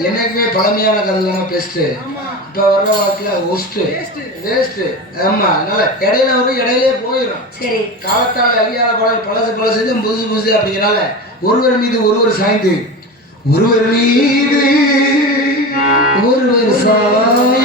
என்னைக்குமே பழமையான கதை தானே பெஸ்ட் இப்ப வர்ற வாழ்க்கையில ஒஸ்ட் வேஸ்ட் ஆமா அதனால இடையில வரும் இடையிலே போயிடும். காலத்தால் அழியாத பழ பழசு பழசு புதுசு புதுசு அப்படிங்கிறனால ஒருவர் மீது ஒருவர் சாய்ந்து ஒருவர் மீது ஒருவர் சாய்ந்து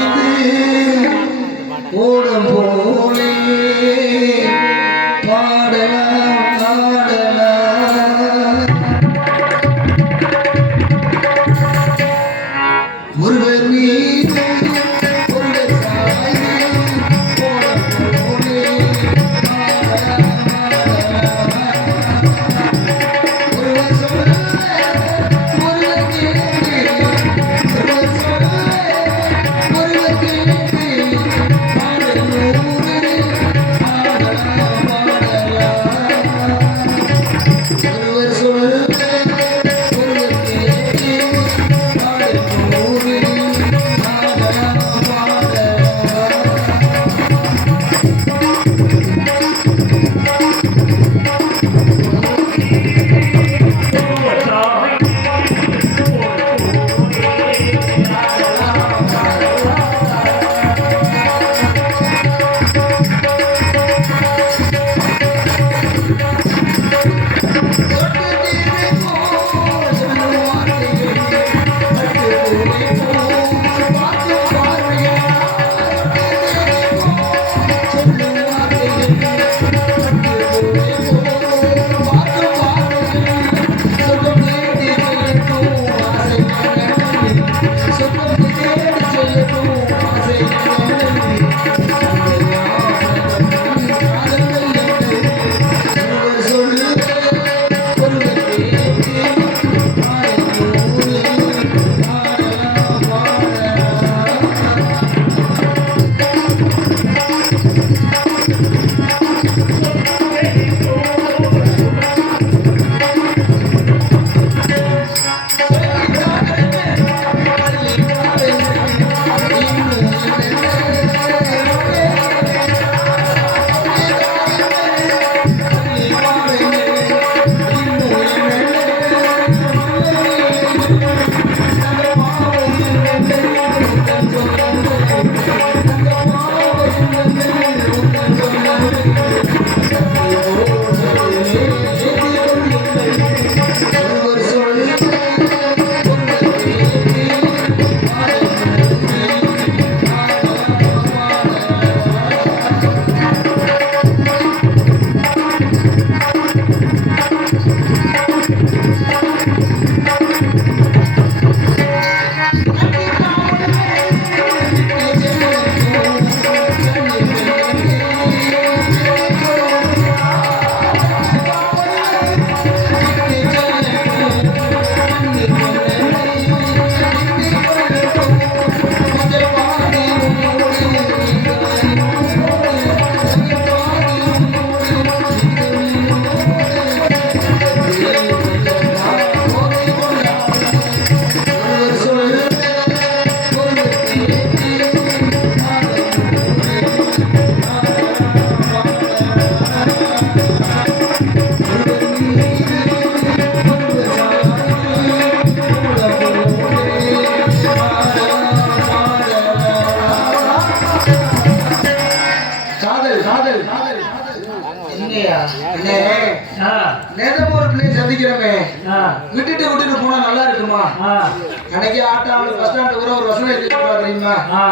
அன்னைக்கு ஆட்டாவில் பஸ் ஸ்டாண்ட் கூட ஒரு வசனம் எழுதிட்டு தெரியுமா?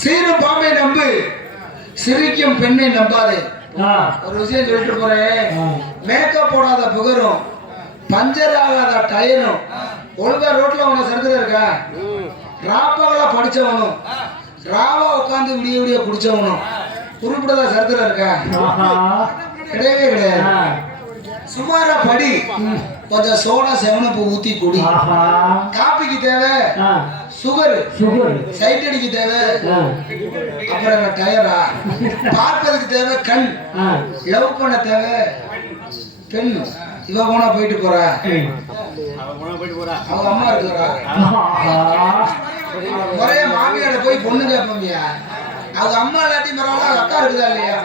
சீரும் பாம்பை நம்பு. சிரிக்கும் பெண்ணை நம்பாதே. ஒரு விஷயம் சொல்லிட்டு போறேன். மேக்கப் போடாத புகரும் பஞ்சர் ஆகாத டயரும் ஒழுங்கா ரோட்ல உன சரித்திரம் இருக்கா? ராப்பகலா படிச்சவனும். ராவா உட்காந்து விடிய விடிய குடிச்சவனும். குறிப்பிடாத சரித்திரம் இருக்கா? கிடையவே கிடையாது. சுமாரா படி. கொஞ்சம் சோடா செவனப்பு ஊத்தி குடி. காப்பிக்கு தேவை சுகர் சைட் அடிக்க தேவை அப்புறம் டயரா பார்ப்பதுக்கு தேவை கண். லவ் பண்ண தேவை பெண். இவ போனா போயிட்டு போறா. அவங்க அம்மா இருக்கிறா முறைய மாமியார போய் பொண்ணு கேட்போம்யா அவங்க அம்மா இல்லாட்டி பரவாயில்ல அக்கா இருக்குதா இல்லையா?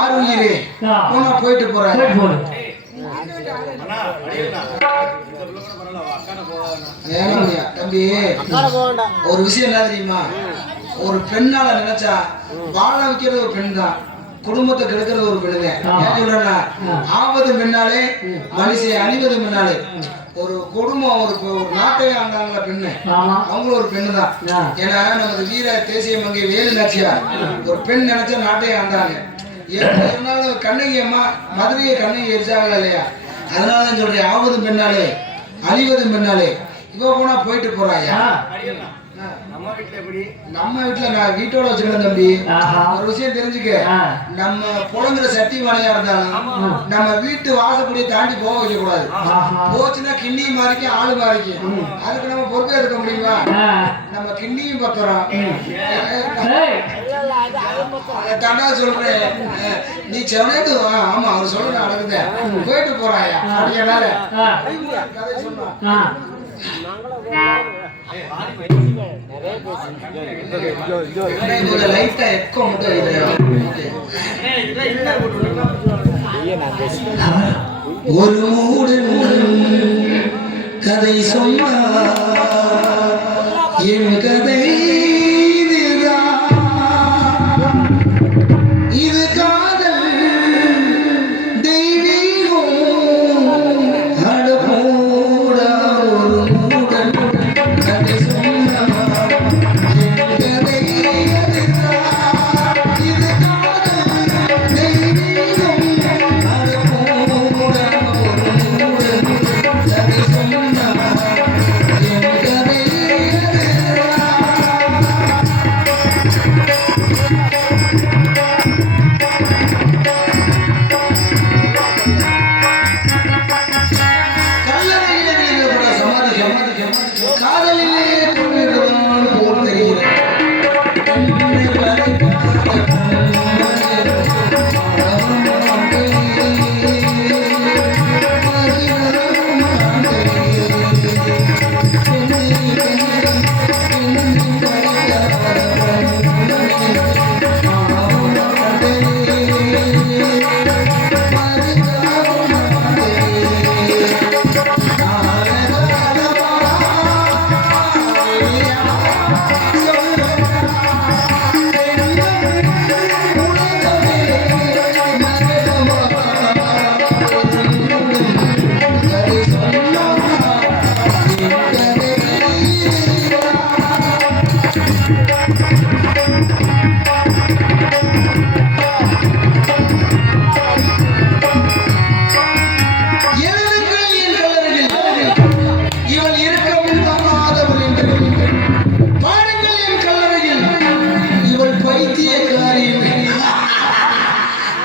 ஆறு உயிரே போனா போயிட்டு போறேன் தம்பி. ஒரு விஷயம் என்ன தெரியுமா? ஒரு பெண்ணால நினைச்சா வாழ வைக்கிறது ஒரு பெண் தான் குடும்பத்தை கெடுக்கிறது ஒரு பெண்ணு தான் ஏன் சொல்றேன்னா ஆபத்து பெண்ணாலே மனுஷன் அணிவது பெண்ணாலே ஒரு குடும்பம் ஒரு ஒரு நாட்டை ஆண்டாங்கள பெண்ணு. அவங்களும் ஒரு பெண்ணு தான். ஏன்னா நமது வீர தேசிய மங்கை வேலு நாச்சியார். ஒரு பெண் நினைச்சா நாட்டை ஆண்டாங்க. கண்ணகி அம்மா மதுரையை கண்ணகி எரிச்சாங்களா இல்லையா? அதனால தான் சொல்றேன் ஆவது பெண்ணாலே அழிவது பெண்ணாலே இவ போனா போயிட்டு போறாயா. நம்ம வீட்டுல நான் வீட்டோட வச்சுக்கிறேன் தம்பி. ஒரு விஷயம் தெரிஞ்சுக்க. நம்ம புலங்குற சட்டி மனையா இருந்தாலும் நம்ம வீட்டு வாசப்படியை தாண்டி போக வைக்க கூடாது. போச்சுன்னா கிண்ணி மாறிக்கு ஆளு மாறிக்கு. அதுக்கு நம்ம பொறுப்பே இருக்க முடியுமா. நம்ம கிண்ணியும் பத்துறோம் தாண்டா சொல்றேன். நீ செவனேட்டு வா ஆமா அவர் சொல்ற அழகுதான் போயிட்டு போறாயா? சொன்னா. லைட்டா எக்கோ மட்டும். ஒரு மூடன் கதை சொன்னா. என் கதை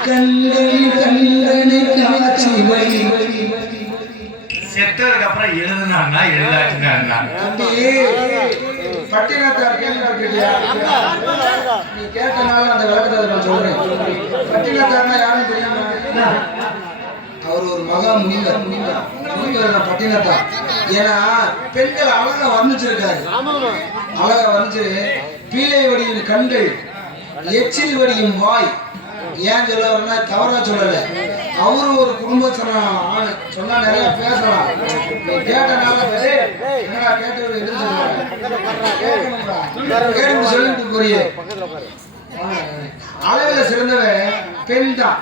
கண்கள் கண்டனை காட்சி செத்ததுக்கு அப்புறம் பட்டினத்தார் நீ கேட்டனால அந்த விளக்கத்தை நான் சொல்றேன். பட்டினத்தார்னா யாரும் தெரியுமா? அவர் ஒரு மகா முனிவர். முனிவர் பட்டினத்தார். ஏன்னா பெண்கள் அழகா வர்ணிச்சிருக்காரு. அழகா வர்ணிச்சு பீலை வடியும் கண்கள் எச்சில் வடியும் வாய் ஏன் சொல்ல வரேன்னா தவறா சொல்லல. அவரு ஒரு குடும்பத்தின ஆணு சொன்னா நிறைய பேசலாம். கேட்டனால என்னடா கேட்டவர் கேட்கணும்டா கேட்டு சொல்லிட்டு போறியே அளவில் சிறந்தவன் பெண் தான்.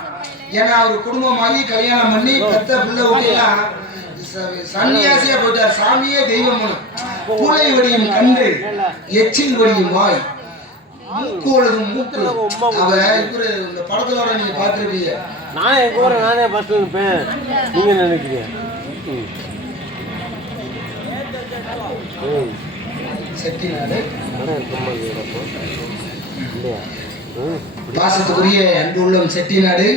ஏன்னா அவர் குடும்பமாகி கல்யாணம் பண்ணி பெத்த பிள்ளை ஊட்டியெல்லாம் சன்னியாசியா போயிட்டார். சாமியே தெய்வம் பூளை வடியும் கண்கள் எச்சில் வடியும் வாய். மூக்கு. ஒழுகும் மூக்கு. அவ இவரு இந்த படத்துல நீங்க பார்த்திருப்பீங்க. நான் எங்க ஊரை நானே பஸ் இருப்பேன் நீங்க நினைக்கிறீங்க. செட்டிநாடு. பாசத்துக்குரிய அன்பு உள்ளம் செட்டிநாடு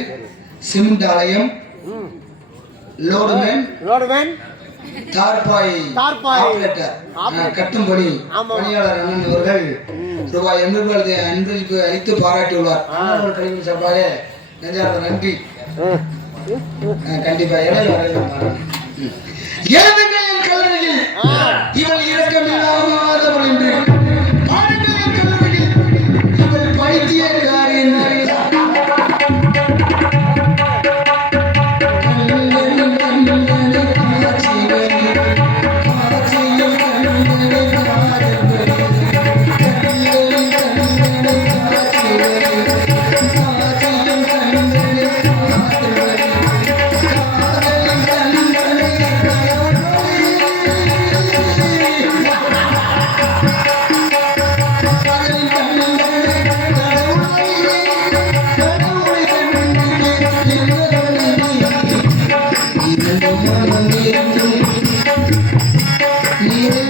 சிமெண்ட் ஆலயம். லோடுமேன். ரோடு வேன் தார்பாய் கட்டும்படி பணியாளர் பாராட்டியுள்ளார். கணிப்பின் நன்றி. கண்டிப்பா இடையில வரையிலும்